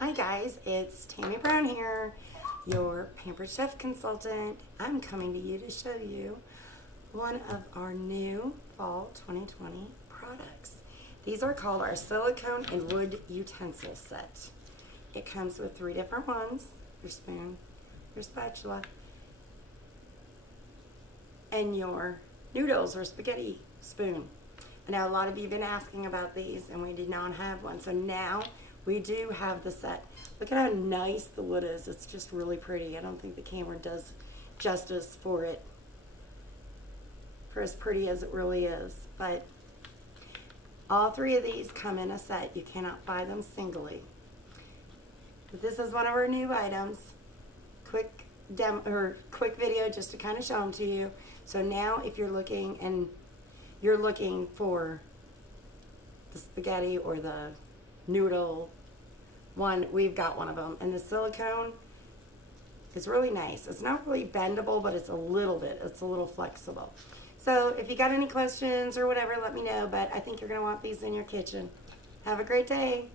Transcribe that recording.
Hi guys, it's Tammy Brown here, your Pampered Chef consultant. I'm coming to you to show you one of our new fall 2020 products. These are called our silicone and wood utensil set. It comes with 3 different ones: your spoon, your spatula, and your noodles or spaghetti spoon. I know a lot of you have been asking about these and we did not have one, so now we do have the set. Look at how nice the wood is. It's just really pretty. I don't think the camera does justice for it, for as pretty as it really is. But all 3 of these come in a set. You cannot buy them singly. But this is one of our new items. Quick video just to kind of show them to you. So now if you're looking for the spaghetti or the noodle one, we've got one of them. And the silicone is really nice. It's not really bendable, but it's a little flexible. So if you got any questions or whatever, let me know. But I think you're going to want these in your kitchen. Have a great day.